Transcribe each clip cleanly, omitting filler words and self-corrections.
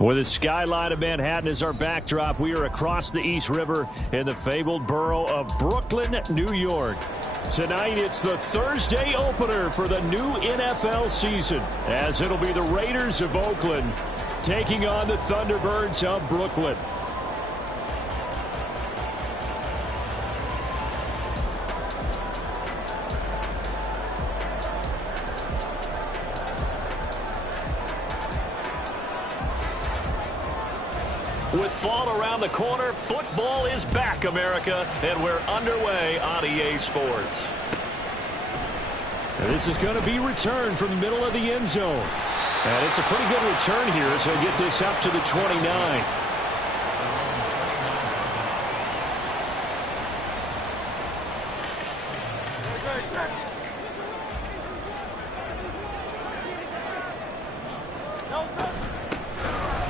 With the skyline of Manhattan as our backdrop, we are across the East River in the fabled borough of Brooklyn, New York. Tonight, it's the Thursday opener for the new NFL season, as it'll be the Raiders of Oakland taking on the Thunderbirds of Brooklyn. With fall around the corner, football is back, America, and we're underway on EA Sports. And this is going to be returned from the middle of the end zone. And it's a pretty good return here as he'll get this up to the 29.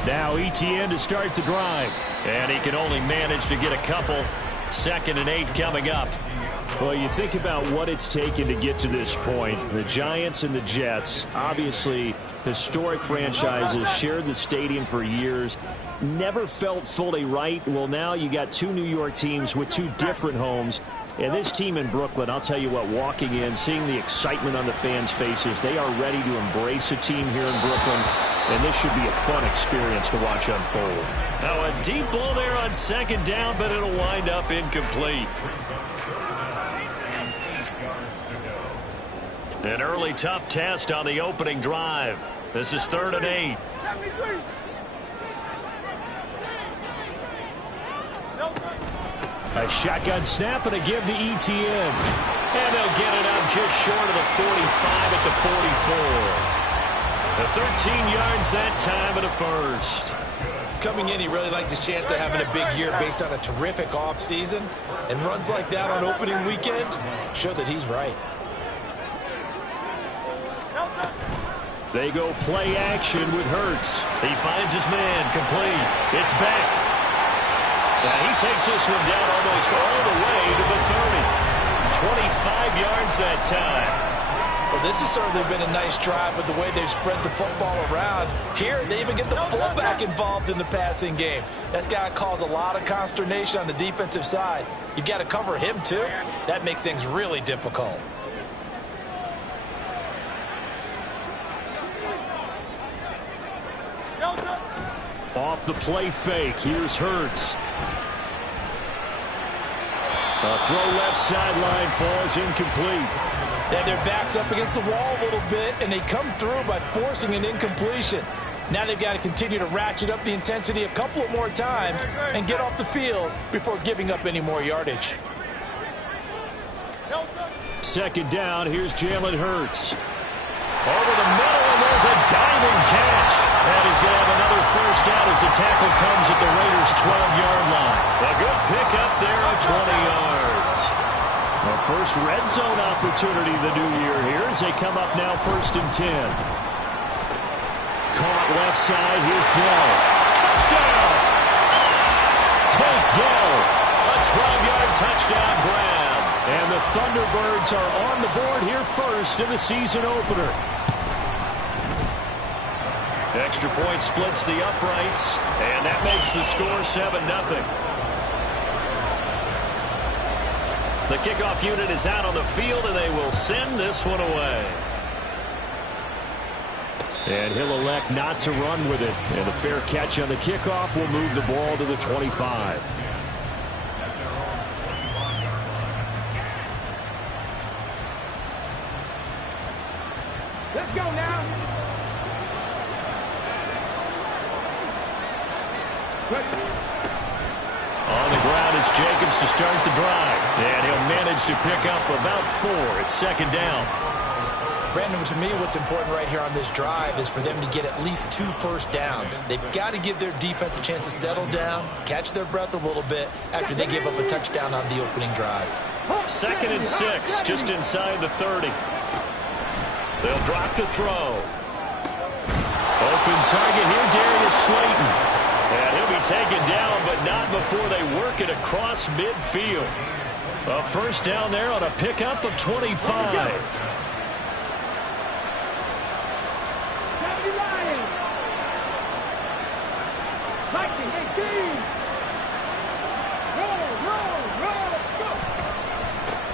Now ETN to start the drive. And he can only manage to get a couple. 2nd and 8 coming up. Well, you think about what it's taken to get to this point. The Giants and the Jets, obviously historic franchises, shared the stadium for years, never felt fully right. Well, now you got two New York teams with two different homes. And this team in Brooklyn, I'll tell you what, walking in, seeing the excitement on the fans' faces, they are ready to embrace a team here in Brooklyn. And this should be a fun experience to watch unfold. Now a deep ball there on 2nd down, but it'll wind up incomplete. An early tough test on the opening drive. This is 3rd and 8. A shotgun snap and a give to ETN. And they'll get it up just short of the 45 at the 44. The 13 yards that time and a first. Coming in, he really liked his chance of having a big year based on a terrific offseason. And runs like that on opening weekend show that he's right. They go play action with Hurts. He finds his man, complete. It's back. And he takes this one down almost all the way to the 30. 25 yards that time. Well, this has certainly been a nice drive with the way they've spread the football around. Here, they even get the fullback involved in the passing game. That's got to cause a lot of consternation on the defensive side. You've got to cover him, too. That makes things really difficult. Off the play fake, here's Hurts. A throw left sideline falls incomplete. And their back's up against the wall a little bit, and they come through by forcing an incompletion. Now they've got to continue to ratchet up the intensity a couple of more times and get off the field before giving up any more yardage. 2nd down, here's Jalen Hurts. Over the middle, and there's a diving catch. And he's going to have another first down as the tackle comes at the Raiders' 12-yard line. A good pickup there of 20 yards. The first red zone opportunity of the new year here as they come up now 1st and 10. Caught left side, here's Dell. Touchdown! Tank Dell. A 12-yard touchdown grab. And the Thunderbirds are on the board here first in the season opener. Extra point splits the uprights, and that makes the score 7-0. The kickoff unit is out on the field, and they will send this one away. And he'll elect not to run with it. And a fair catch on the kickoff will move the ball to the 25. Let's go now. On the ground is Jacobs to start the drive. And he'll manage to pick up about 4 at 2nd down. Brandon, to me, what's important right here on this drive is for them to get at least 2 first downs. They've got to give their defense a chance to settle down, catch their breath a little bit after they give up a touchdown on the opening drive. 2nd and 6, just inside the 30. They'll drop the throw. Open target here, Darius Slayton. And he'll be taken down, but not before they work it across midfield. A first down there on a pickup of 25.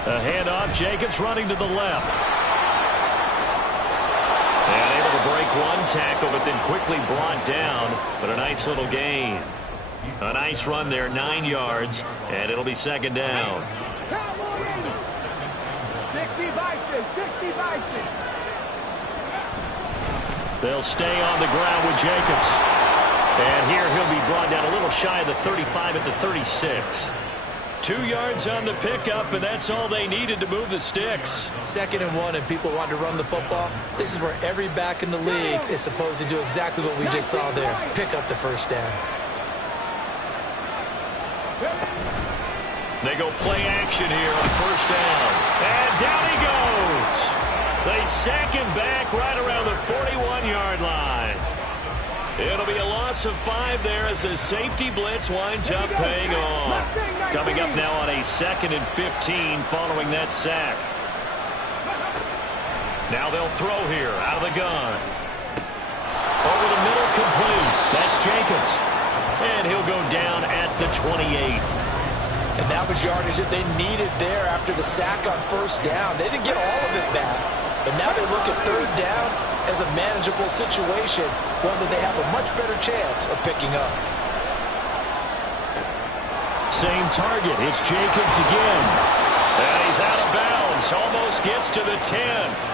A handoff, Jacobs running to the left. And able to break one tackle, but then quickly brought down. But a nice little gain. A nice run there, 9 yards, and it'll be second down. They'll stay on the ground with Jacobs. And here he'll be brought down a little shy of the 35 at the 36. 2 yards on the pickup, and that's all they needed to move the sticks. 2nd and 1, and people want to run the football. This is where every back in the league is supposed to do exactly what we just saw there. Pick up the first down. They go play action here on first down. And down he goes. They sack him back right around the 41-yard line. It'll be a loss of 5 there as the safety blitz winds up paying off. Coming up now on a 2nd and 15 following that sack. Now they'll throw here out of the gun. Over the middle, complete. That's Jacobs. And he'll go down at the 28. And that was yardage that they needed there after the sack on first down. They didn't get all of it back. But now they look at 3rd down as a manageable situation, one that they have a much better chance of picking up. Same target. It's Jacobs again. And he's out of bounds. Almost gets to the 10.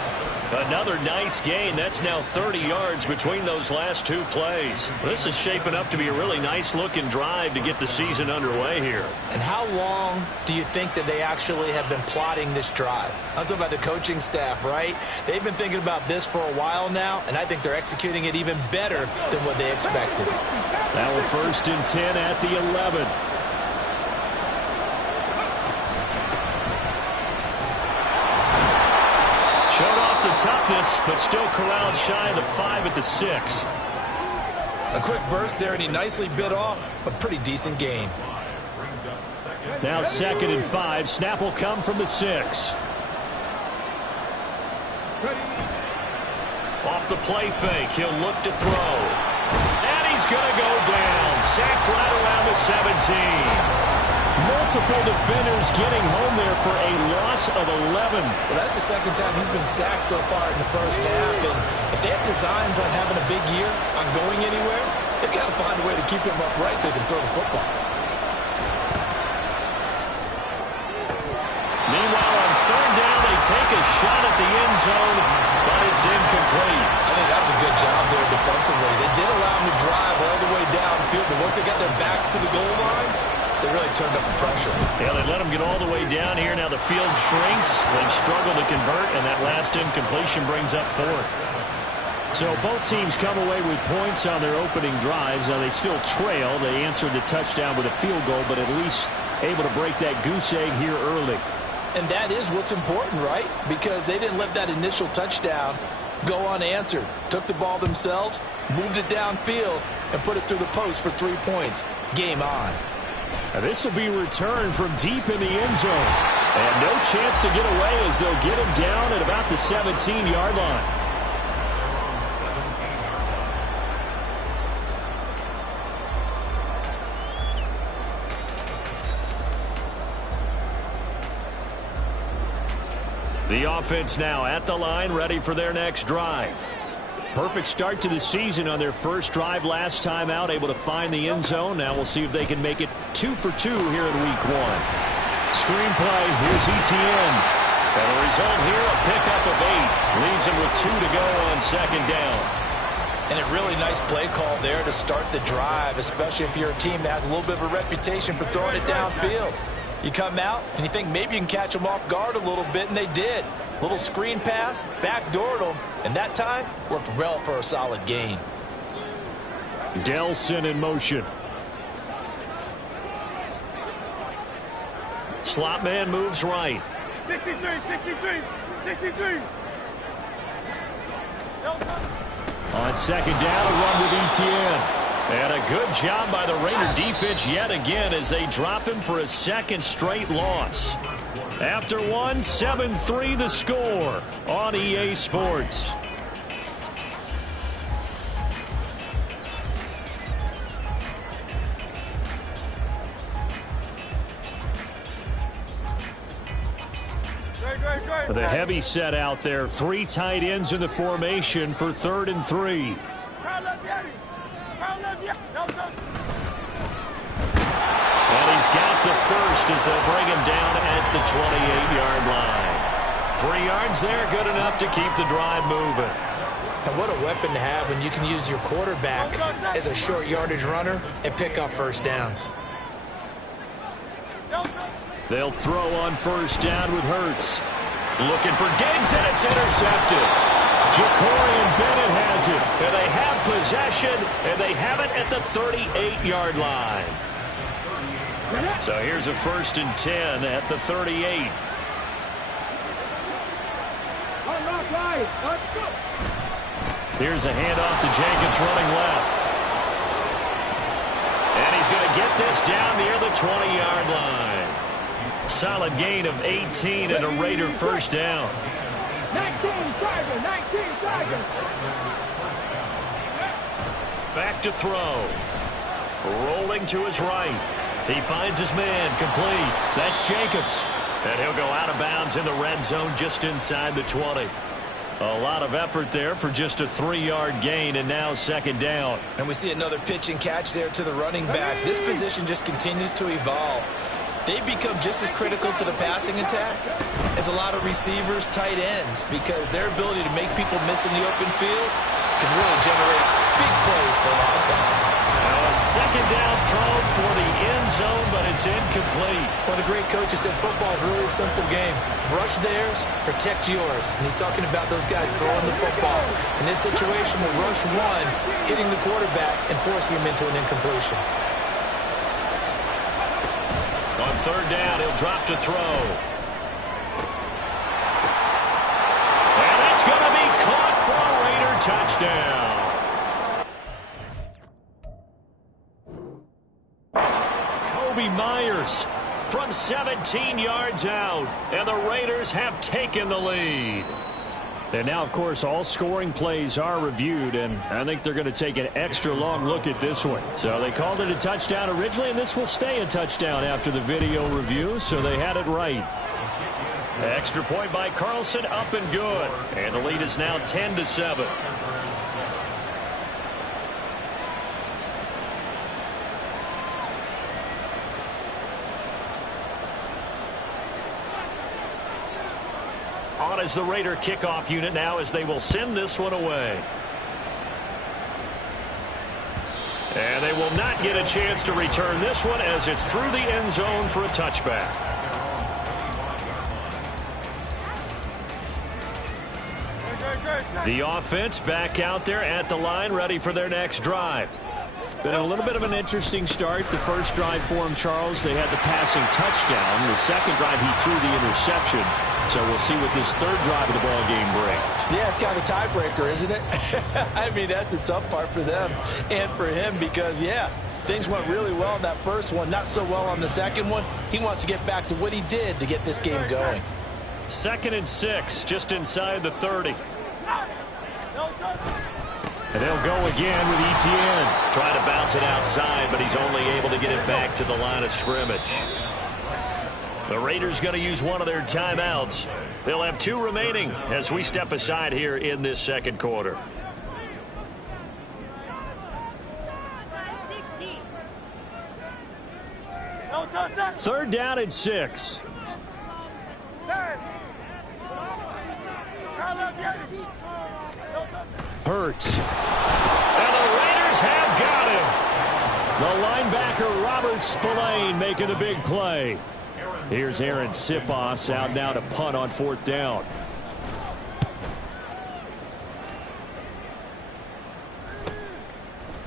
Another nice gain. That's now 30 yards between those last 2 plays. This is shaping up to be a really nice-looking drive to get the season underway here. And how long do you think that they actually have been plotting this drive? I'm talking about the coaching staff, right? They've been thinking about this for a while now, and I think they're executing it even better than what they expected. Now we're 1st and 10 at the 11. Showed off the toughness, but still corralled shy of the 5 at the 6. A quick burst there, and he nicely bit off a pretty decent gain. Now 2nd and 5. Snap will come from the 6. Off the play fake, he'll look to throw. And he's going to go down. Sacked right around the 17. Multiple defenders getting home there for a loss of 11. Well, that's the 2nd time he's been sacked so far in the first half. And if they have designs on having a big year, on going anywhere, they've got to find a way to keep him upright so they can throw the football. Meanwhile, on 3rd down, they take a shot at the end zone, but it's incomplete. I think that was a good job there defensively. They did allow him to drive all the way downfield, but once they got their backs to the goal line, they really turned up the pressure. Yeah, they let them get all the way down here. Now the field shrinks. They've struggled to convert, and that last incompletion brings up 4th. So both teams come away with points on their opening drives. Now they still trail. They answered the touchdown with a field goal, but at least able to break that goose egg here early. And that is what's important, right? Because they didn't let that initial touchdown go unanswered. Took the ball themselves, moved it downfield, and put it through the post for 3 points. Game on. Now this will be returned from deep in the end zone. And no chance to get away as they'll get him down at about the 17-yard line. The offense now at the line, ready for their next drive. Perfect start to the season on their first drive last time out, able to find the end zone. Now we'll see if they can make it 2 for 2 here in week 1. Screenplay, here's Etienne. And the result here, a pickup of 8. Leaves him with 2 to go on 2nd down. And a really nice play call there to start the drive, especially if you're a team that has a little bit of a reputation for throwing it downfield. You come out and you think maybe you can catch them off guard a little bit, and they did. Little screen pass, backdoored them, and that time worked well for a solid gain. Delson in motion. Slot man moves right. 63, 63, 63. On 2nd down, a run with Etienne. And a good job by the Raider defense yet again as they drop him for a 2nd straight loss. After one, 7-3 the score on EA Sports. The heavy set out there. 3 tight ends in the formation for 3rd and 3. And he's got the first as they'll bring him down at the 28-yard line. 3 yards there, good enough to keep the drive moving. And what a weapon to have when you can use your quarterback as a short yardage runner and pick up first downs. They'll throw on first down with Hurts. Looking for Diggs, and it's intercepted. Ja'Cory Bennett has it. And they have possession, and they have it at the 38-yard line. So here's a 1st and 10 at the 38. Here's a handoff to Jenkins running left. And he's going to get this down near the 20-yard line. Solid gain of 18 and a Raider first down. 19 Tigers. Back to throw. Rolling to his right. He finds his man complete. That's Jacobs. And he'll go out of bounds in the red zone just inside the 20. A lot of effort there for just a 3-yard gain, and now 2nd down. And we see another pitch and catch there to the running back. This position just continues to evolve. They become just as critical to the passing attack as a lot of receivers, tight ends, because their ability to make people miss in the open field can really generate big plays for an offense. Now a 2nd down throw for the end zone, but it's incomplete. One of the great coaches said football is really a simple game. Rush theirs, protect yours. And he's talking about those guys throwing the football. In this situation, the rush one, hitting the quarterback and forcing him into an incompletion. On 3rd down, he'll drop to throw. And that's going to be caught for a Raider touchdown. Kobe Myers from 17 yards out, and the Raiders have taken the lead. And now, of course, all scoring plays are reviewed, and I think they're going to take an extra long look at this one. So they called it a touchdown originally, and this will stay a touchdown after the video review, so they had it right. Extra point by Carlson, up and good. And the lead is now 10-7. On as the Raider kickoff unit now as they will send this one away. And they will not get a chance to return this one as it's through the end zone for a touchback. The offense back out there at the line, ready for their next drive. Been a little bit of an interesting start. The first drive for him, Charles, they had the passing touchdown. The second drive, he threw the interception. So we'll see what this 3rd drive of the ball game brings. Yeah, it's kind of a tiebreaker, isn't it? I mean, that's the tough part for them and for him because, yeah, things went really well in that first one, not so well on the second one. He wants to get back to what he did to get this game going. 2nd and 6, just inside the 30. And they'll go again with Etienne. Trying to bounce it outside, but he's only able to get it back to the line of scrimmage. The Raiders going to use one of their timeouts. They'll have 2 remaining as we step aside here in this 2nd quarter. Third down and 6. Hurts. And the Raiders have got him. The linebacker Robert Spillane making a big play. Here's Aaron Sifos out now to punt on 4th down.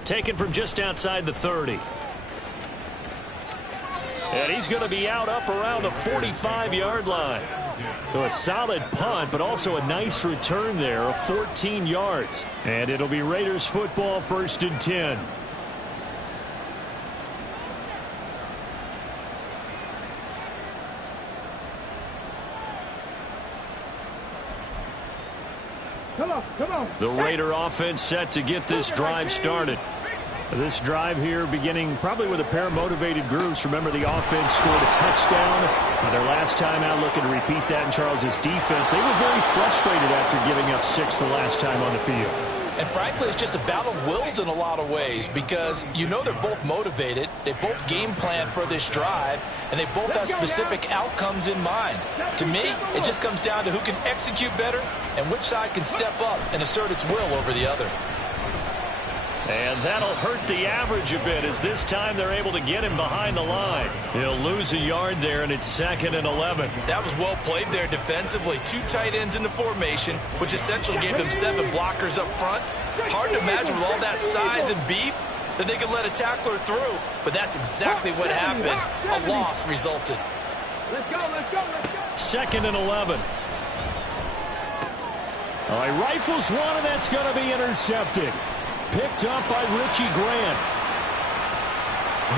Taken from just outside the 30. And he's going to be out up around the 45-yard line. So a solid punt, but also a nice return there of 14 yards. And it'll be Raiders football, 1st and 10. Come on. The Raider offense set to get this drive started. This drive here beginning probably with a pair of motivated groups. Remember, the offense scored a touchdown Their last time out looking to repeat that in Charles's defense. They were very frustrated after giving up 6 the last time on the field. And frankly, it's just a battle of wills in a lot of ways because you know they're both motivated. They both game plan for this drive, and they both have specific outcomes in mind. To me, it just comes down to who can execute better and which side can step up and assert its will over the other. And that'll hurt the average a bit as this time they're able to get him behind the line. He'll lose a yard there, and it's 2nd and 11. That was well played there defensively. 2 tight ends in the formation, which essentially gave them 7 blockers up front. Hard to imagine with all that size and beef that they could let a tackler through, but that's exactly what happened. A loss resulted. Let's go, let's go, let's go. 2nd and 11. All right, rifles one, and that's going to be intercepted. Picked up by Richie Grant.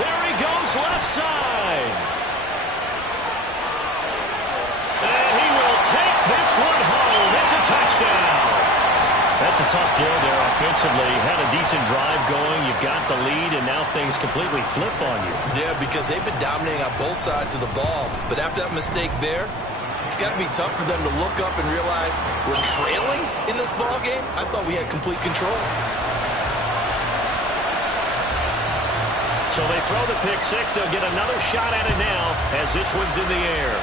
There he goes, left side. And he will take this one home. It's a touchdown. That's a tough blow there offensively. Had a decent drive going. You've got the lead, and now things completely flip on you. Yeah, because they've been dominating on both sides of the ball. But after that mistake there, it's got to be tough for them to look up and realize we're trailing in this ball game. I thought we had complete control. So they throw the pick 6. They'll get another shot at it now as this one's in the air.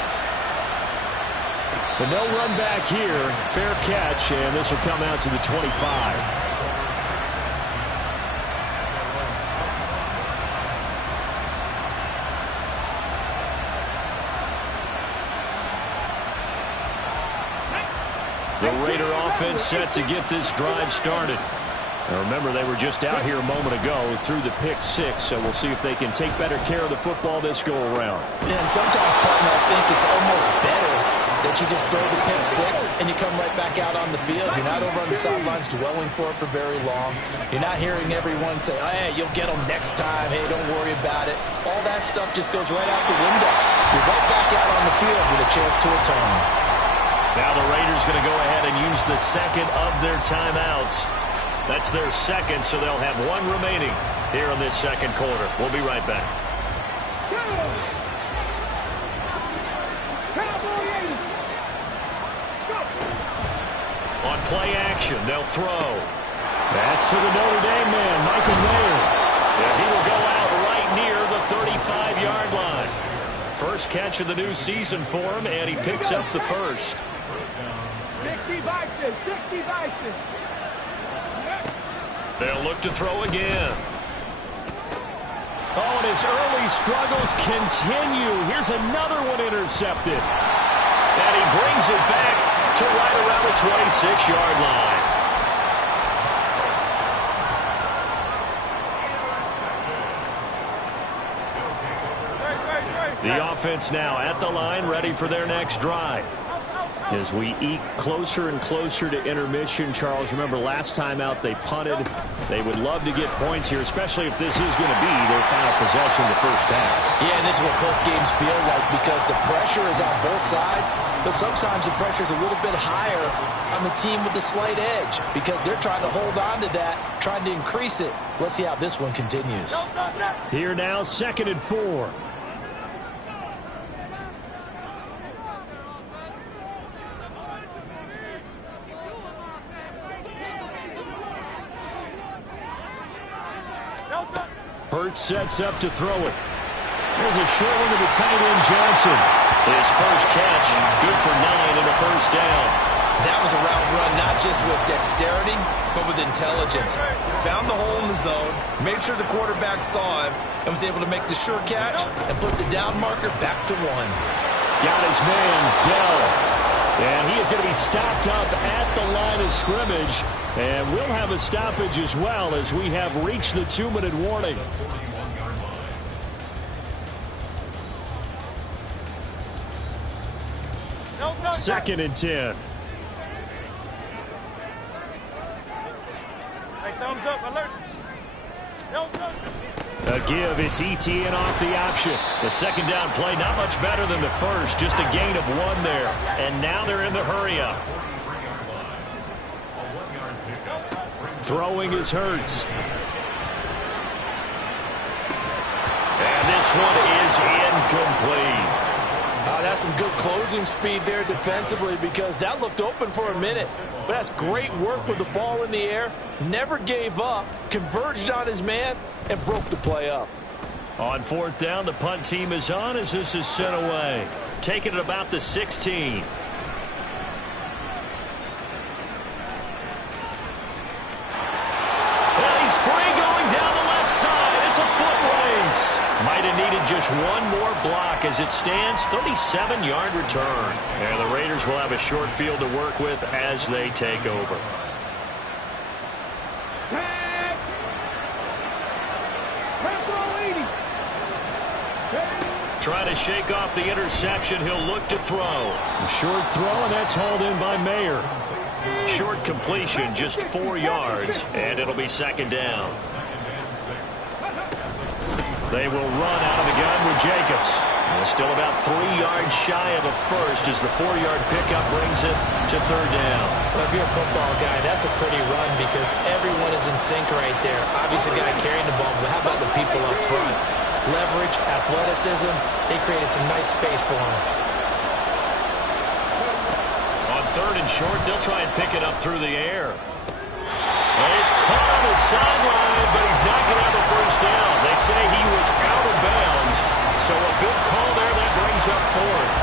But no run back here. Fair catch, and this will come out to the 25. The Raider offense set to get this drive started. Now remember, they were just out here a moment ago through the pick 6, so we'll see if they can take better care of the football this go-around. Yeah, and sometimes, partner, I think it's almost better that you just throw the pick 6 and you come right back out on the field. You're not over on the sidelines dwelling for it for very long. You're not hearing everyone say, oh, hey, you'll get them next time. Hey, don't worry about it. All that stuff just goes right out the window. You're right back out on the field with a chance to atone. Now the Raiders going to go ahead and use the second of their timeouts. That's their second, so they'll have 1 remaining here in this second quarter. We'll be right back. On play action, they'll throw. That's to the Notre Dame man, Michael Mayer. And he will go out right near the 35-yard line. First catch of the new season for him, and he picks up the first. 60 Vikings, 60 Vikings. They'll look to throw again. Oh, and his early struggles continue. Here's another one intercepted. And he brings it back to right around the 26-yard line. The offense now at the line, ready for their next drive. As we eke closer and closer to intermission, Charles, remember last time out they punted. They would love to get points here, especially if this is going to be their final possession the first half. Yeah, and this is what close games feel like because the pressure is on both sides, but sometimes the pressure is a little bit higher on the team with the slight edge because they're trying to hold on to that, trying to increase it. Let's see how this one continues. Here now, 2nd and 4. Hurts sets up to throw it. There's a short one to the tight end, Johnson. His first catch, good for 9 and a first down. That was a route run, not just with dexterity, but with intelligence. Found the hole in the zone, made sure the quarterback saw him, and was able to make the sure catch and flip the down marker back to 1. Got his man, Dell. And he is going to be stopped up at the line of scrimmage. And we'll have a stoppage as well as we have reached the 2-minute warning. Second and 10. Thumbs up, alert. A give, it's ETN off the option. The second down play, not much better than the first, just a gain of 1 there. And now they're in the hurry-up. Throwing is Hurts. And this one is incomplete. that's some good closing speed there defensively because that looked open for a minute. But that's great work with the ball in the air. Never gave up, converged on his man, and broke the play up. On fourth down, the punt team is on as this is sent away. Taking it about the 16. Might have needed just one more block as it stands, 37-yard return. And the Raiders will have a short field to work with as they take over. Trying to shake off the interception. He'll look to throw. A short throw, and that's hauled in by Mayer. Short completion, just 4 yards, and it'll be second down. They will run out of the gun with Jacobs. Still about 3 yards shy of a first as the 4-yard pickup brings it to third down. Well, if you're a football guy, that's a pretty run because everyone is in sync right there. Obviously, the guy carrying the ball, but how about the people up front? Leverage, athleticism, they created some nice space for him. On third and short, they'll try and pick it up through the air. And he's caught on the sideline, but he's not going to have a first down. They say he was out of bounds, so a good call there that brings up fourth.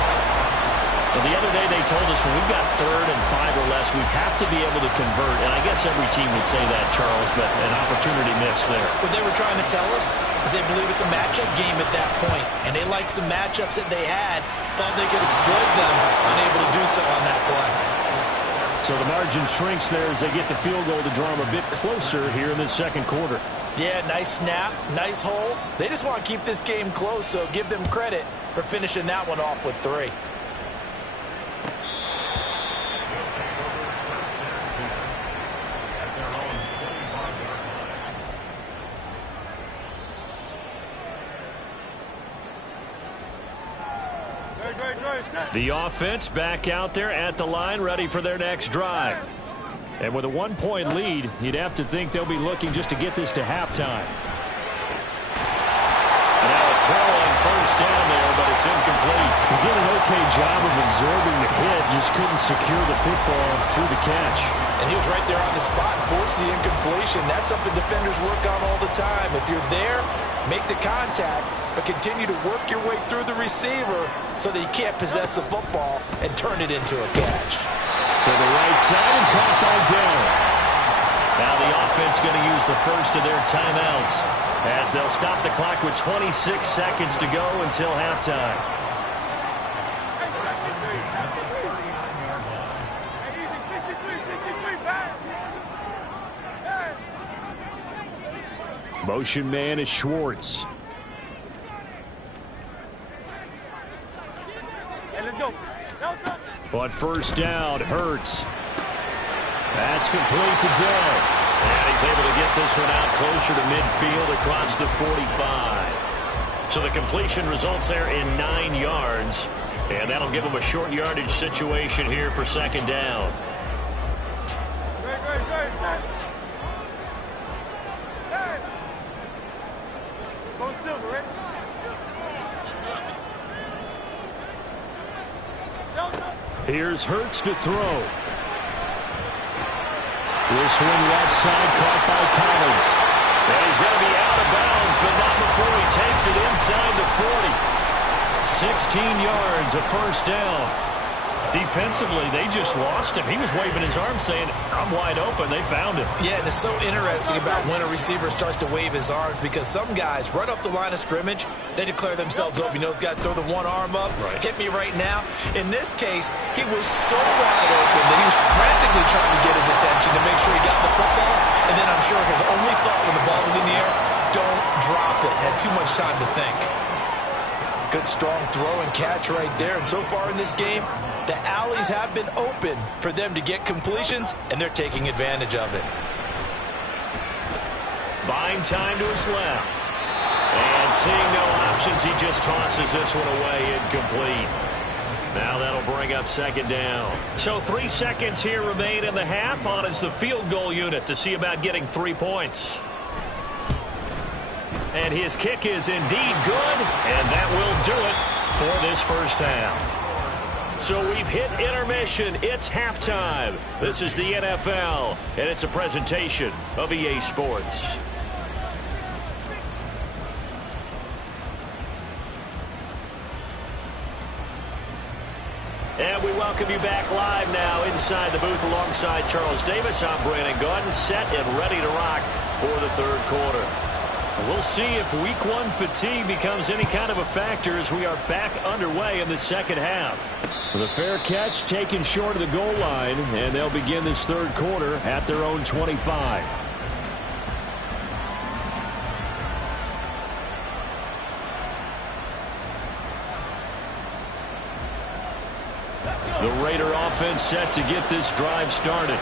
Well, the other day they told us when we've got third and 5 or less, we have to be able to convert. And I guess every team would say that, Charles, but an opportunity missed there. What they were trying to tell us is they believe it's a matchup game at that point, and they liked some matchups that they had, thought they could exploit them, unable to do so on that play. So the margin shrinks there as they get the field goal to draw them a bit closer here in this second quarter. Yeah, nice snap, nice hole. They just want to keep this game close, so give them credit for finishing that one off with 3. The offense back out there at the line, ready for their next drive. And with a 1-point lead, you'd have to think they'll be looking just to get this to halftime. Now a throw on first down there, but it's incomplete. He did an okay job of absorbing the hit, just couldn't secure the football through the catch. And he was right there on the spot, forced the incompletion. That's something defenders work on all the time. If you're there, make the contact, but continue to work your way through the receiver so that you can't possess the football and turn it into a catch. To the right side and caught by Dillon. Now the offense going to use the first of their timeouts as they'll stop the clock with 26 seconds to go until halftime. Motion man is Schwartz. On first down, Hurts. That's complete to Dell. And he's able to get this one out closer to midfield across the 45. So the completion results there in 9 yards. And that'll give him a short yardage situation here for second down. Here's Hurts to throw. This one left side caught by Collins. And he's going to be out of bounds, but not before he takes it inside the 40. 16 yards, a first down. Defensively, they just lost him. He was waving his arms saying, I'm wide open. They found him. Yeah, and it's so interesting about when a receiver starts to wave his arms because some guys, right off the line of scrimmage, they declare themselves open. You know, those guys throw the one arm up, hit me right now. In this case, he was so wide open that he was frantically trying to get his attention to make sure he got the football. And then I'm sure his only thought when the ball was in the air, don't drop it. Had too much time to think. Good, strong throw and catch right there. And so far in this game, the alleys have been open for them to get completions, and they're taking advantage of it. Buying time to his left. And seeing no options, he just tosses this one away incomplete. Now that'll bring up second down. So 3 seconds here remain in the half. On is the field goal unit to see about getting 3 points. And his kick is indeed good, and that will do it. for this first half. So we've hit intermission. It's halftime. This is the NFL, and it's a presentation of EA Sports. And we welcome you back live now inside the booth alongside Charles Davis. I'm Brandon Gaudin, set and ready to rock for the third quarter. We'll see if week one fatigue becomes any kind of a factor as we are back underway in the second half. The fair catch taken short of the goal line, and they'll begin this third quarter at their own 25. The Raider offense set to get this drive started.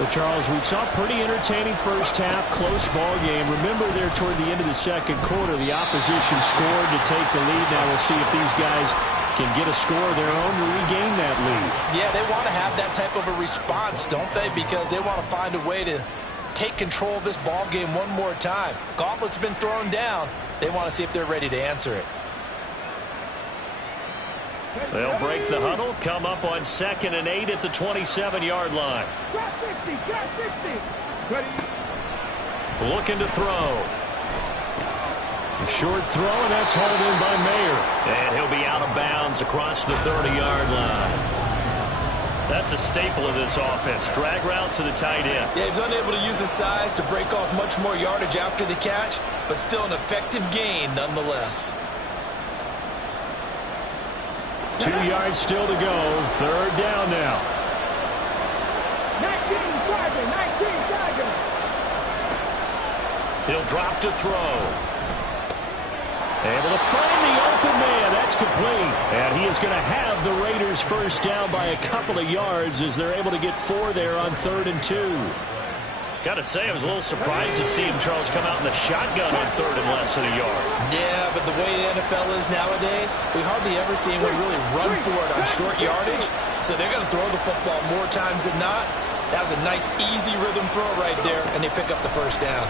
Well, Charles, we saw a pretty entertaining first half, close ball game. Remember there toward the end of the second quarter, the opposition scored to take the lead. Now we'll see if these guys can get a score of their own to regain that lead. Yeah, they want to have that type of a response, don't they? Because they want to find a way to take control of this ball game one more time. Gauntlet's been thrown down. They want to see if they're ready to answer it. They'll break the huddle, come up on 2nd and 8 at the 27-yard line. Looking to throw. A short throw, and that's hauled in by Mayer. And he'll be out of bounds across the 30-yard line. That's a staple of this offense. Drag route to the tight end. Yeah, he's unable to use his size to break off much more yardage after the catch, but still an effective gain nonetheless. 2 yards still to go. Third down now. 19 Tiger. He'll drop to throw. Able to find the open man. That's complete. And he is going to have the Raiders first down by a couple of yards as they're able to get 4 there on 3rd and 2. Got to say, I was a little surprised to see him, Charles, come out in the shotgun on 3rd and less than a yard. Yeah, but the way the NFL is nowadays, we hardly ever see anyone really run for it on short yardage. So they're going to throw the football more times than not. That was a nice, easy rhythm throw right there, and they pick up the first down.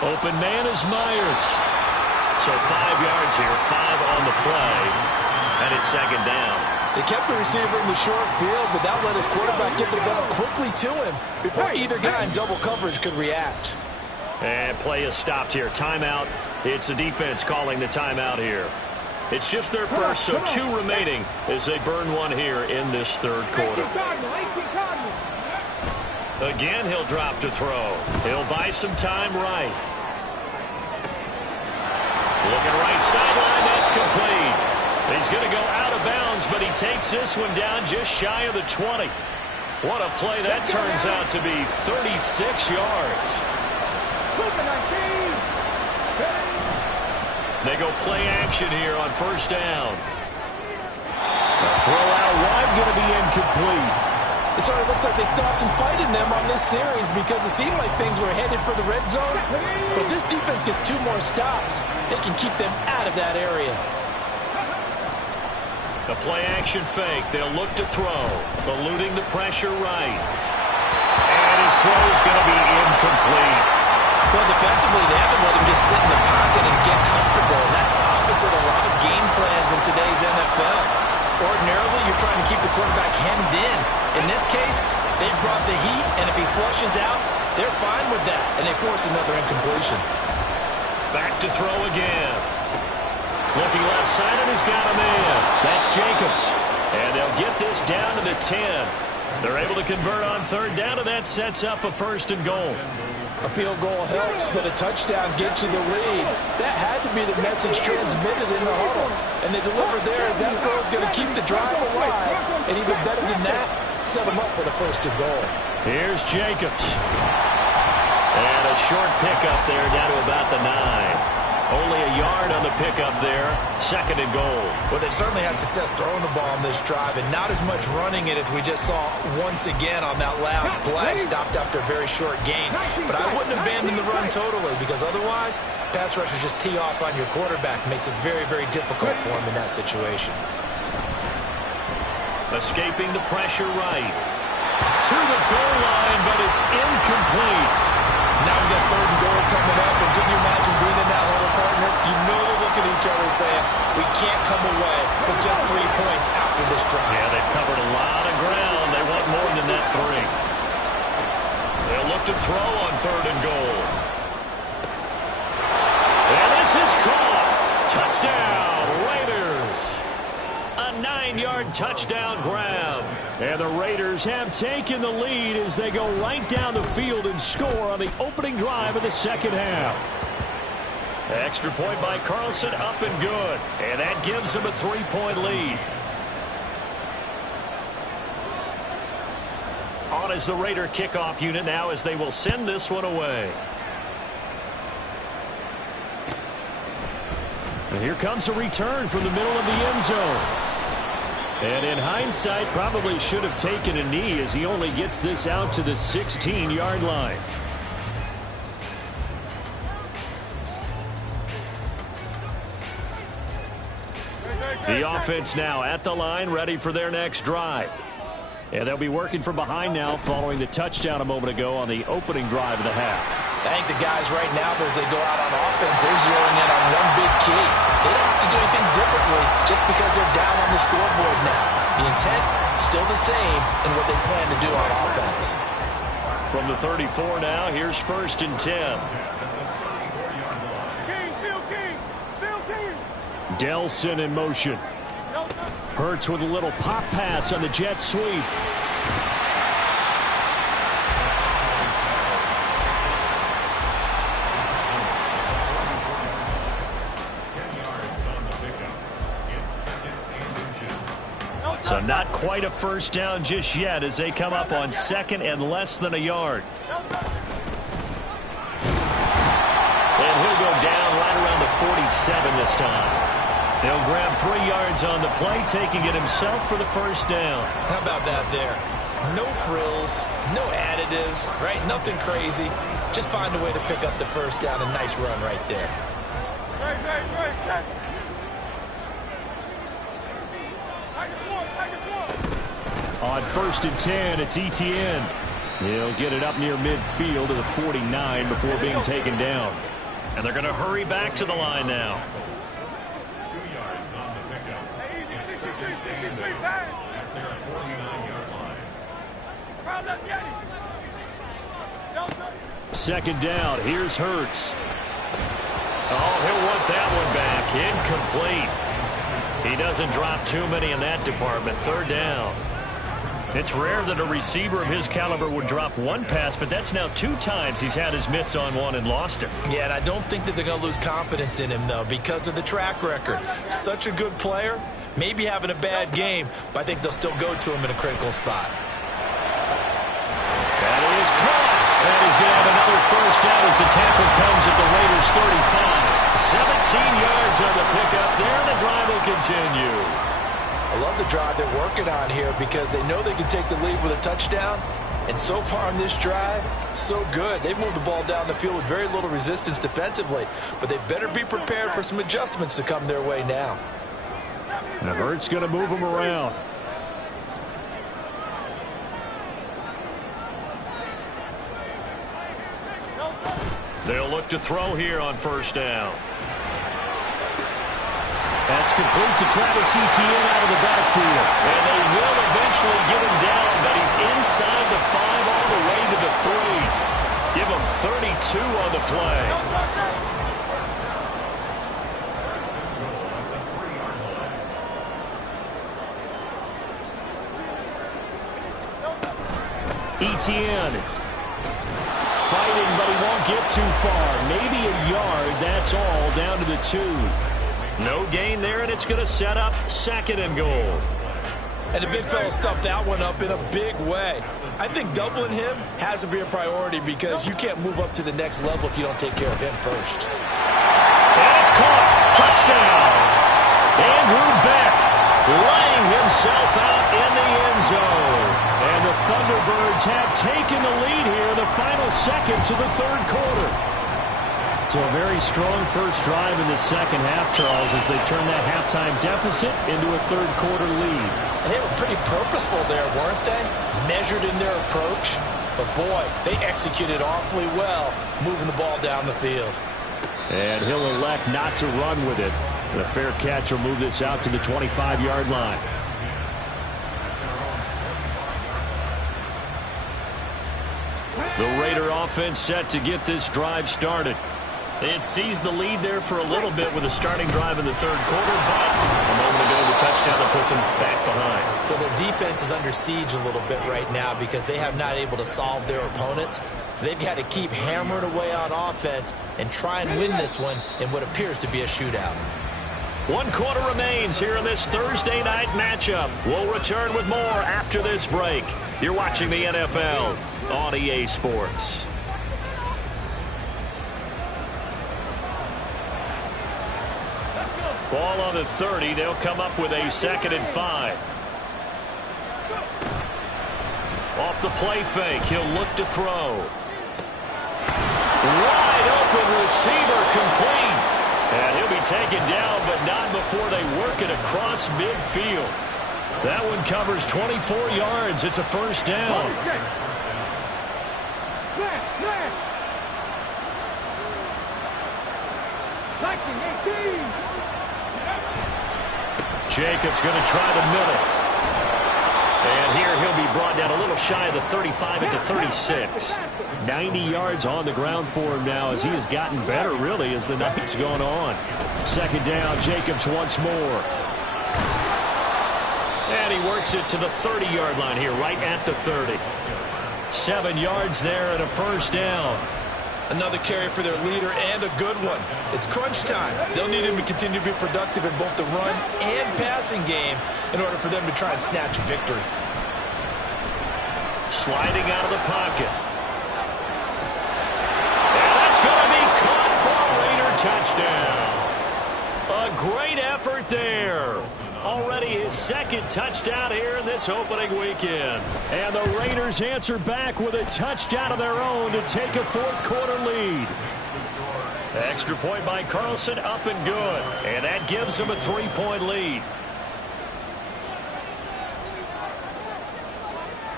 Open man is Myers. So 5 yards here, 5 on the play, and it's 2nd down. They kept the receiver in the short field, but that let his quarterback get the ball quickly to him before either guy in double coverage could react. And play is stopped here. Timeout. It's the defense calling the timeout here. It's just their first, so 2 remaining as they burn one here in this third quarter. Again, he'll drop to throw. He'll buy some time right. Looking right sideline, that's complete. He's going to go out of bounds, but he takes this one down just shy of the 20. What a play that turns out to be, 36 yards. They go play action here on first down. The throw out wide going to be incomplete. It sort of looks like they still have some fight in them on this series because it seemed like things were headed for the red zone. But this defense gets 2 more stops. They can keep them out of that area. The play action fake. They'll look to throw. Eluding the pressure right. And his throw's going to be incomplete. Well, defensively, they haven't let him just sit in the pocket and get comfortable. And that's opposite a lot of game plans in today's NFL. Ordinarily, you're trying to keep the quarterback hemmed in. In this case, they brought the heat, and if he flushes out, they're fine with that. And they force another incompletion. Back to throw again. Looking left side, and he's got a man. That's Jacobs. And they'll get this down to the 10. They're able to convert on 3rd down, and that sets up a 1st and goal. A field goal helps, but a touchdown gets you the lead. That had to be the message transmitted in the huddle. And they delivered there as that throw is going to keep the drive alive. And even better than that, set them up for the 1st and goal. Here's Jacobs. And a short pickup there down to about the 9. Only a yard on the pickup there. 2nd and goal. Well, they certainly had success throwing the ball on this drive, and not as much running it as we just saw once again on that last play. Stopped after a very short gain. But I wouldn't abandon the run totally, because otherwise, pass rushers just tee off on your quarterback. Makes it very, very difficult for him in that situation. Escaping the pressure right. To the goal line, but it's incomplete. Now we got 3rd and goal coming up, and can you imagine being in that huddle, partner? You know looking at each other saying, we can't come away with just 3 points after this drive. Yeah, they've covered a lot of ground. They want more than that 3. They'll look to throw on 3rd and goal. And this is caught. Touchdown, Raiders. A 9-yard touchdown grab. And the Raiders have taken the lead as they go right down the field and score on the opening drive of the second half. Extra point by Carlson, up and good. And that gives them a 3-point lead. On is the Raider kickoff unit now as they will send this one away. And here comes a return from the middle of the end zone. And in hindsight, probably should have taken a knee as he only gets this out to the 16-yard line. The offense now at the line, ready for their next drive. And they'll be working from behind now following the touchdown a moment ago on the opening drive of the half. I think the guys right now, as they go out on offense, they're zeroing in on one big key. They don't have to do anything differently just because they're down on the scoreboard now. The intent, still the same in what they plan to do on offense. From the 34 now, here's 1st and 10. Delson in motion. Hurts with a little pop pass on the jet sweep. So not quite a first down just yet as they come up on 2nd and less than a yard. And he'll go down right around the 47 this time. They'll grab 3 yards on the play, taking it himself for the first down. How about that there? No frills, no additives, right? Nothing crazy. Just find a way to pick up the first down. A nice run right there. On 1st and 10, it's Etienne. He'll get it up near midfield to the 49 before being taken down. And they're going to hurry back to the line now. Second down, here's Hurts. Oh, he'll want that one back. Incomplete. He doesn't drop too many in that department. 3rd down. It's rare that a receiver of his caliber would drop one pass, but that's now 2 times he's had his mitts on one and lost it. Yeah, and I don't think that they're going to lose confidence in him, though, because of the track record. Such a good player, maybe having a bad game, but I think they'll still go to him in a critical spot. That is caught. And he's going to have another first down as the tackle comes at the Raiders' 35. 17 yards on the pickup there. The drive will continue. I love the drive they're working on here because they know they can take the lead with a touchdown. And so far on this drive, so good. They've moved the ball down the field with very little resistance defensively. But they better be prepared for some adjustments to come their way now. And Hurts going to move them around. They'll look to throw here on 1st down. That's complete to Travis Etienne out of the backfield. And they will eventually get him down, but he's inside the 5 all the way to the 3. Give him 32 on the play. Etienne fighting, but he won't get too far. Maybe a yard, that's all, down to the 2. No gain there, and it's going to set up 2nd and goal. And the big fella stuffed that one up in a big way. I think doubling him has to be a priority because you can't move up to the next level if you don't take care of him first. And it's caught. Touchdown. Andrew Beck laying himself out in the end zone. And the Thunderbirds have taken the lead here in the final seconds of the 3rd quarter. So a very strong first drive in the second half, Charles, as they turn that halftime deficit into a 3rd quarter lead. And they were pretty purposeful there, weren't they? Measured in their approach. But boy, they executed awfully well, moving the ball down the field. And he'll elect not to run with it. The fair catch will move this out to the 25-yard line. The Raider offense set to get this drive started. They had seized the lead there for a little bit with a starting drive in the third quarter, but a moment ago the touchdown that puts them back behind. So their defense is under siege a little bit right now because they have not able to solve their opponents. So they've got to keep hammering away on offense and try and win this one in what appears to be a shootout. 1 quarter remains here in this Thursday night matchup. We'll return with more after this break. You're watching the NFL on EA Sports. Ball on the 30. They'll come up with a 2nd and 5. Off the play fake. He'll look to throw. Wide open receiver complete. And he'll be taken down, but not before they work it across midfield. That one covers 24 yards. It's a first down. Jacobs going to try the middle. And here he'll be brought down a little shy of the 35 at the 36. 90 yards on the ground for him now as he has gotten better, really, as the night's gone on. 2nd down, Jacobs once more. And he works it to the 30-yard line here, right at the 30. 7 yards there and a first down. Another carry for their leader and a good one. It's crunch time. They'll need him to continue to be productive in both the run and passing game in order for them to try and snatch a victory. Sliding out of the pocket. And that's going to be caught for a Raider touchdown. A great effort there. Already his 2nd touchdown here in this opening weekend. And the Raiders answer back with a touchdown of their own to take a 4th quarter lead. Extra point by Carlson, up and good. And that gives them a 3-point lead.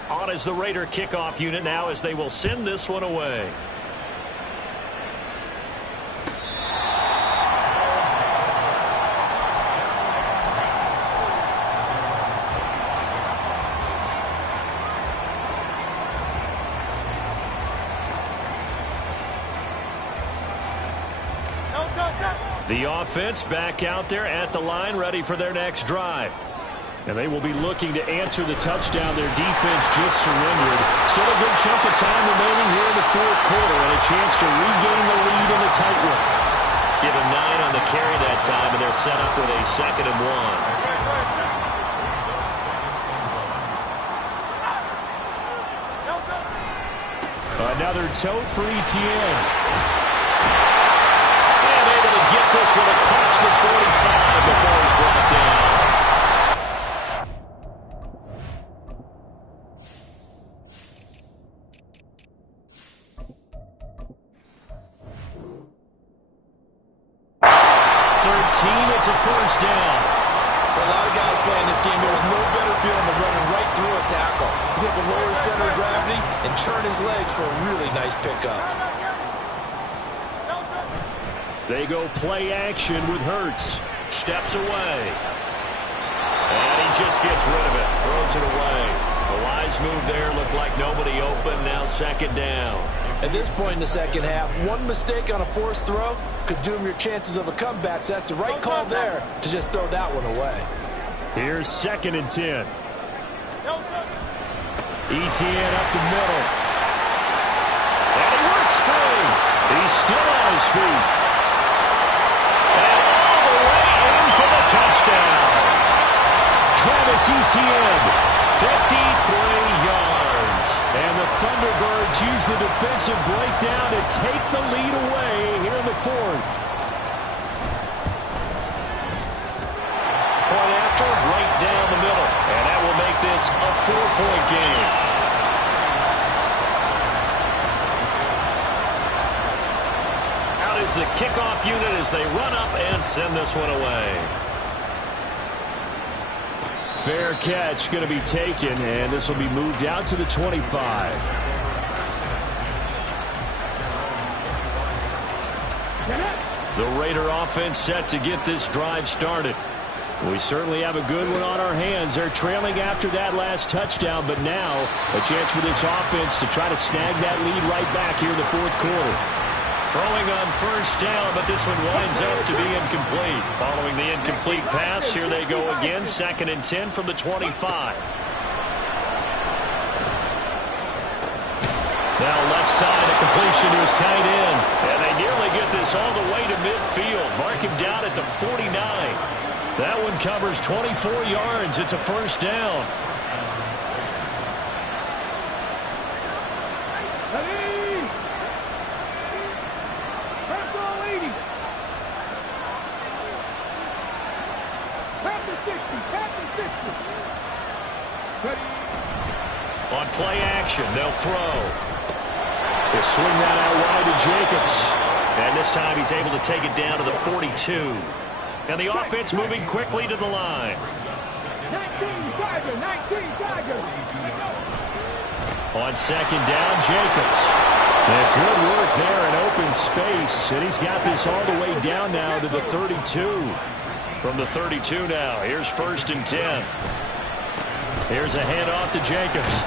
On is the Raider kickoff unit now as they will send this one away. The offense back out there at the line, ready for their next drive. And they will be looking to answer the touchdown their defense just surrendered. Still a good chunk of time remaining here in the 4th quarter and a chance to regain the lead in the tight one. Give him 9 on the carry that time, and they're set up with a 2nd and 1. Another tote for Etienne. Get this one across the 45 before he's brought down. It's a first down. For a lot of guys playing this game, there's no better feeling than running right through a tackle. He's able to lower his center of gravity and turn his legs for a really nice pickup. They go play action with Hurts. Steps away. And he just gets rid of it. Throws it away. A wise move there. Looked like nobody open. Now 2nd down. At this point in the second half, one mistake on a forced throw could doom your chances of a comeback. So that's the right call there to just throw that one away. Here's 2nd and 10. Etienne up the middle. And he works through. He's still on his feet. And all the way in for the touchdown. Travis Etienne, 53 yards. And the Thunderbirds use the defensive breakdown to take the lead away here in the 4th. Point after, right down the middle. And that will make this a 4-point game. Out is the kickoff unit as they run up and send this one away. Fair catch going to be taken, and this will be moved out to the 25. The Raider offense set to get this drive started. We certainly have a good one on our hands. They're trailing after that last touchdown, but now a chance for this offense to try to snag that lead right back here in the fourth quarter. Throwing on first down, but this one winds up to be incomplete. Following the incomplete pass, here they go again, 2nd and 10 from the 25. Now left side, a completion to his tight end. And they nearly get this all the way to midfield. Mark him down at the 49. That one covers 24 yards. It's a first down. On play action, they'll throw. They'll swing that out wide to Jacobs. And this time he's able to take it down to the 42. And the offense moving quickly to the line. 19 Tigers. On second down, Jacobs. And good work there in open space. And he's got this all the way down now to the 32. From the 32 now, here's 1st and 10. Here's a handoff to Jacobs.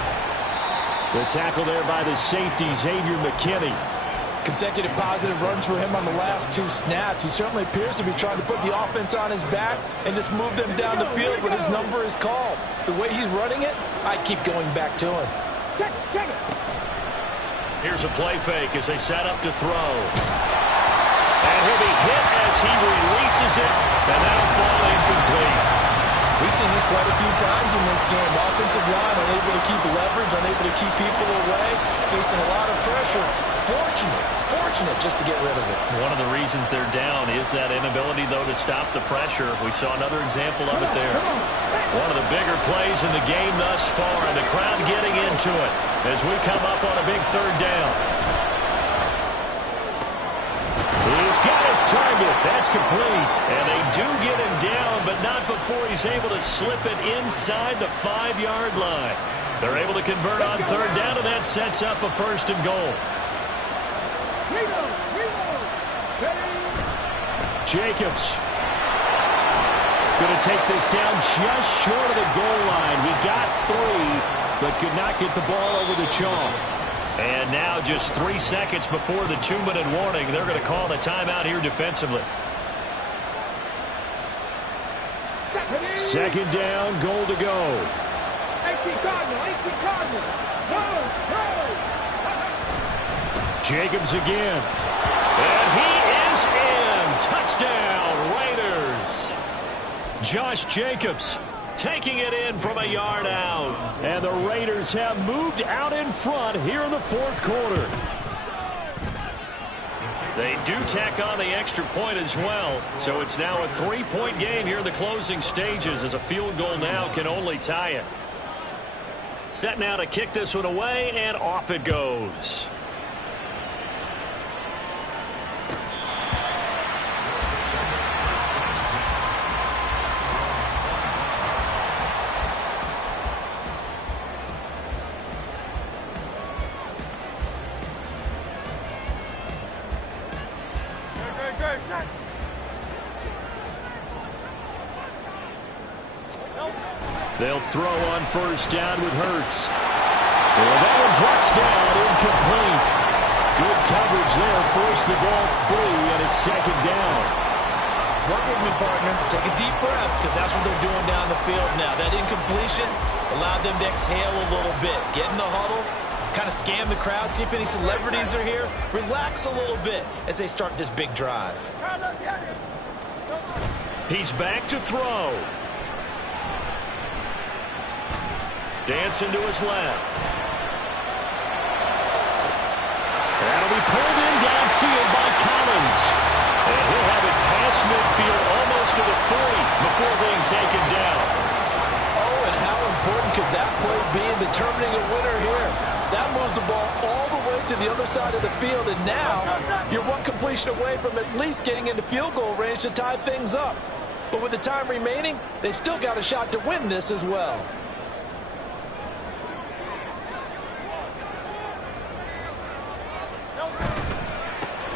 The tackle there by the safety, Xavier McKinney. Consecutive positive runs for him on the last 2 snaps. He certainly appears to be trying to put the offense on his back and just move them down the field when his number is called. The way he's running it, I keep going back to him. Check it. Here's a play fake as they set up to throw. And he'll be hit as he releases it, and that'll fall incomplete. We've seen this quite a few times in this game. Offensive line unable to keep leverage, unable to keep people away, facing a lot of pressure. Fortunate just to get rid of it. One of the reasons they're down is that inability, though, to stop the pressure. We saw another example of it there. One of the bigger plays in the game thus far, and the crowd getting into it as we come up on a big 3rd down. He's got his target. That's complete. And they do get him down, but not before he's able to slip it inside the 5-yard line. They're able to convert on 3rd down, and that sets up a 1st and goal. Jacobs going to take this down just short of the goal line. He got 3, but could not get the ball over the chalk. And now just 3 seconds before the 2-minute warning, they're going to call the timeout here defensively. 2nd down, goal to go. 18 Cardinal. Jacobs again. And he is in. Touchdown, Raiders. Josh Jacobs taking it in from a yard out. And the Raiders have moved out in front here in the 4th quarter. They do tack on the extra point as well. So it's now a 3-point game here in the closing stages, as a field goal now can only tie it. Set now to kick this one away, and off it goes. They'll throw on first down with Hurts. And that one drops down, incomplete. Good coverage there, forced the ball free, and it's 2nd down. Work with me, partner. Take a deep breath, because that's what they're doing down the field now. That incompletion allowed them to exhale a little bit. Get in the huddle, kind of scan the crowd, see if any celebrities are here. Relax a little bit as they start this big drive. He's back to throw. Dancing to his left. That'll be pulled in downfield by Collins. And he'll have it past midfield almost to the 40 before being taken down. Oh, and how important could that play be in determining a winner here? That moves the ball all the way to the other side of the field, and now you're one completion away from at least getting into field goal range to tie things up. But with the time remaining, they've still got a shot to win this as well.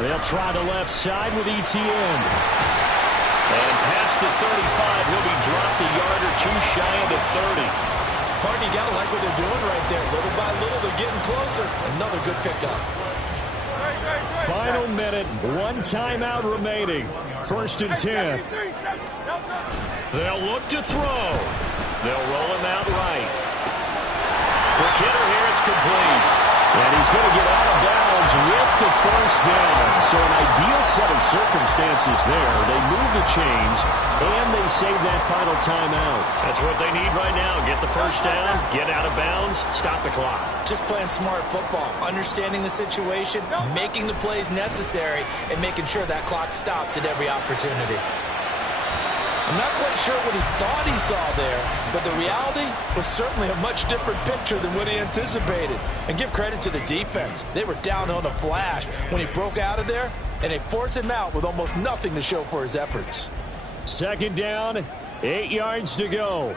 They'll try the left side with Etienne. And past the 35, he'll be dropped a yard or two shy of the 30. Partner, you got to like what they're doing right there. Little by little, they're getting closer. Another good pickup. Final minute, one timeout remaining. 1st and 10. They'll look to throw. They'll roll him out right. For Kidder here, it's complete. And he's going to get out of bounds with the first down. So an ideal set of circumstances there. They move the chains, and they save that final timeout. That's what they need right now. Get the first down, get out of bounds, stop the clock. Just playing smart football, understanding the situation, making the plays necessary, and making sure that clock stops at every opportunity. I'm not quite sure what he thought he saw there, but the reality was certainly a much different picture than what he anticipated. And give credit to the defense. They were down on a flash when he broke out of there, and they forced him out with almost nothing to show for his efforts. 2nd down, 8 yards to go.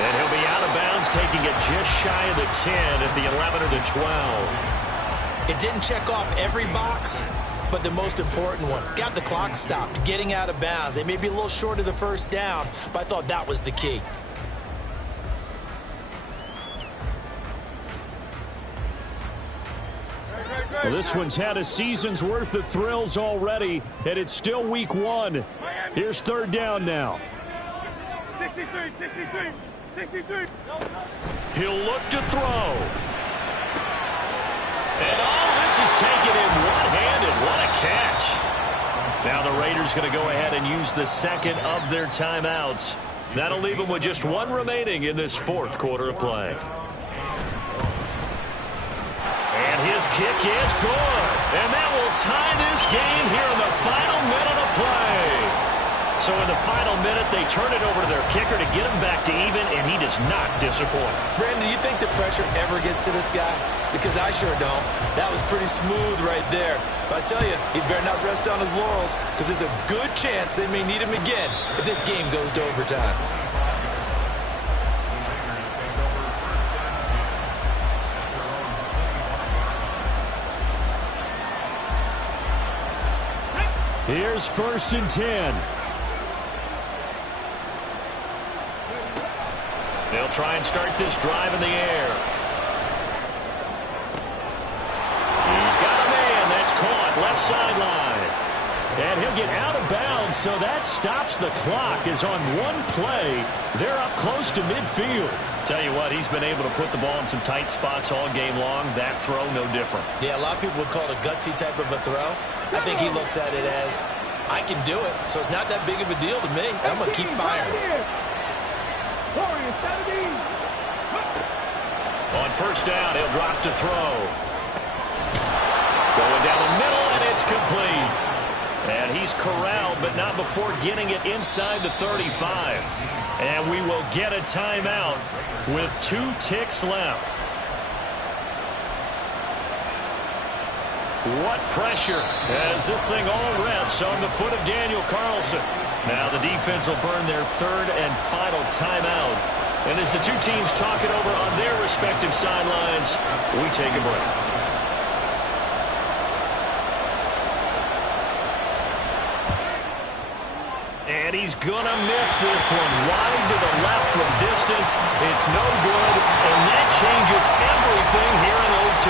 And he'll be out of bounds, taking it just shy of the 10 at the 11 or the 12. It didn't check off every box, but the most important one. Got the clock stopped, getting out of bounds. They may be a little short of the first down, but I thought that was the key. Well, this one's had a season's worth of thrills already, and it's still week 1. Here's 3rd down now. 63. He'll look to throw. And all this is taken in one-handed. What a catch. Now the Raiders going to go ahead and use the second of their timeouts. That'll leave them with just one remaining in this 4th quarter of play. And his kick is good. And that will tie this game here in the final minute of play. So in the final minute, they turn it over to their kicker to get him back to even, and he does not disappoint. Brandon, do you think the pressure ever gets to this guy? Because I sure don't. That was pretty smooth right there. But I tell you, he better not rest on his laurels, because there's a good chance they may need him again if this game goes to overtime. Here's 1st and 10. They'll try and start this drive in the air. He's got a man. That's caught. Left sideline. And he'll get out of bounds, so that stops the clock. As on one play, they're up close to midfield. Tell you what, he's been able to put the ball in some tight spots all game long. That throw, no different. Yeah, a lot of people would call it a gutsy type of a throw. I think he looks at it as, I can do it, so it's not that big of a deal to me. I'm going to keep firing. On 1st down, he'll drop to throw. Going down the middle, and it's complete. And he's corralled, but not before getting it inside the 35. And we will get a timeout with 2 ticks left. What pressure as this thing all rests on the foot of Daniel Carlson. Now the defense will burn their 3rd and final timeout. And as the two teams talk it over on their respective sidelines, we take a break. And he's going to miss this one. Wide to the left from distance. It's no good, and that changes everything here in OT.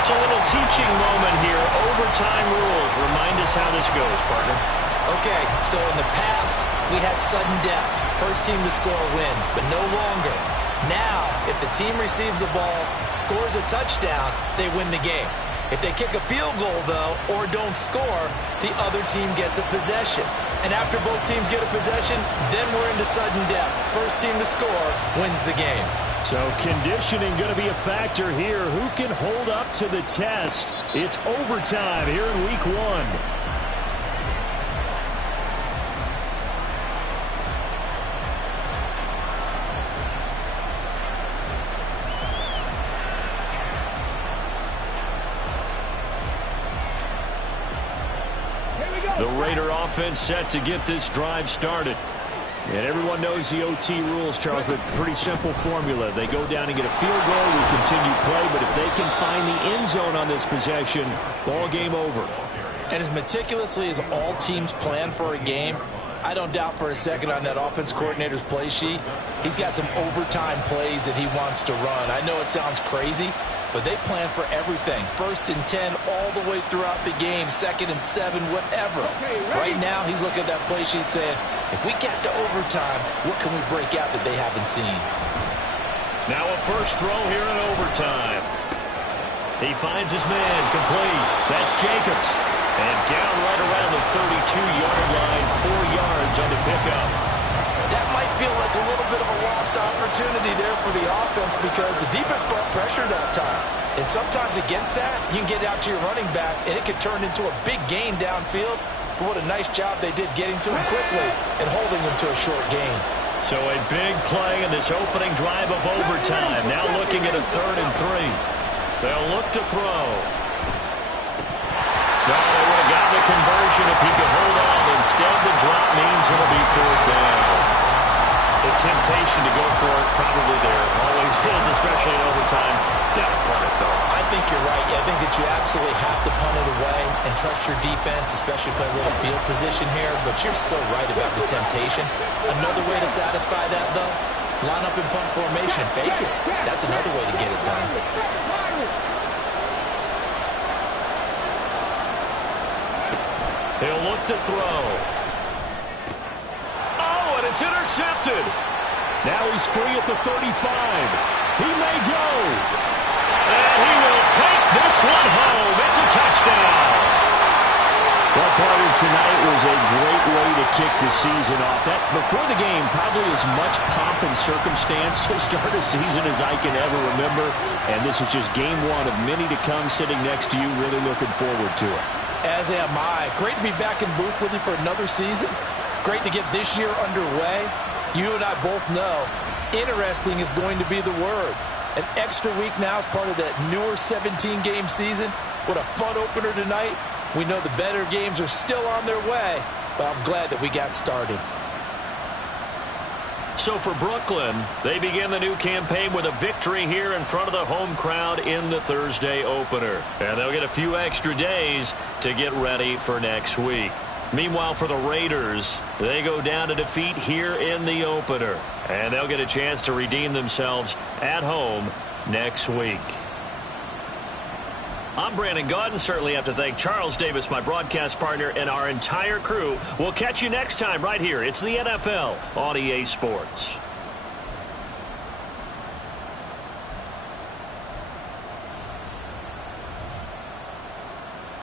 It's a little teaching moment here. Overtime rules. Remind us how this goes, partner. Okay, so in the past, we had sudden death. First team to score wins, but no longer. Now, if the team receives the ball, scores a touchdown, they win the game. If they kick a field goal, though, or don't score, the other team gets a possession. And after both teams get a possession, then we're into sudden death. First team to score wins the game. So conditioning going to be a factor here. Who can hold up to the test? It's overtime here in week 1. The Raider offense set to get this drive started. And everyone knows the OT rules, Charles, but pretty simple formula. They go down and get a field goal, we continue play, but if they can find the end zone on this possession, ball game over. And as meticulously as all teams plan for a game, I don't doubt for a second on that offense coordinator's play sheet, he's got some overtime plays that he wants to run. I know it sounds crazy, but they plan for everything. 1st and 10 all the way throughout the game, 2nd and 7, whatever. Right now, he's looking at that play sheet saying, if we get to overtime, what can we break out that they haven't seen? Now a first throw here in overtime. He finds his man, complete. That's Jacobs. And down right around the 32-yard line, 4 yards on the pickup. That might feel like a little bit of a lost opportunity there for the offense because the defense brought pressure that time. And sometimes against that, you can get out to your running back, and it could turn into a big gain downfield. But what a nice job they did getting to him quickly and holding him to a short gain. So a big play in this opening drive of overtime. Now looking at a 3rd and 3. They'll look to throw. No, they would have gotten the conversion if he could hold on. Instead, the drop means it'll be 4th down. The temptation to go for it probably there. Always is, especially in overtime. Got to punt it, though. I think you're right. I think that you absolutely have to punt it away and trust your defense, especially play a little field position here. But you're so right about the temptation. Another way to satisfy that, though, line up in punt formation. Fake it. That's another way to get it done. He'll look to throw. Oh, and it's intercepted. Now he's free at the 35. He may go. And he will take this one home. It's a touchdown. Well, partner, tonight was a great way to kick the season off. That before the game, probably as much pomp and circumstance to start a season as I can ever remember. And this is just game 1 of many to come sitting next to you. Really looking forward to it. As am I. Great to be back in booth with you for another season. Great to get this year underway. You and I both know interesting is going to be the word. An extra week now is part of that newer 17-game season. What a fun opener tonight. We know the better games are still on their way, but I'm glad that we got started. So for Brooklyn, they begin the new campaign with a victory here in front of the home crowd in the Thursday opener. And they'll get a few extra days to get ready for next week. Meanwhile, for the Raiders, they go down to defeat here in the opener. And they'll get a chance to redeem themselves at home next week. I'm Brandon Gaudin. Certainly have to thank Charles Davis, my broadcast partner, and our entire crew. We'll catch you next time right here. It's the NFL on EA Sports.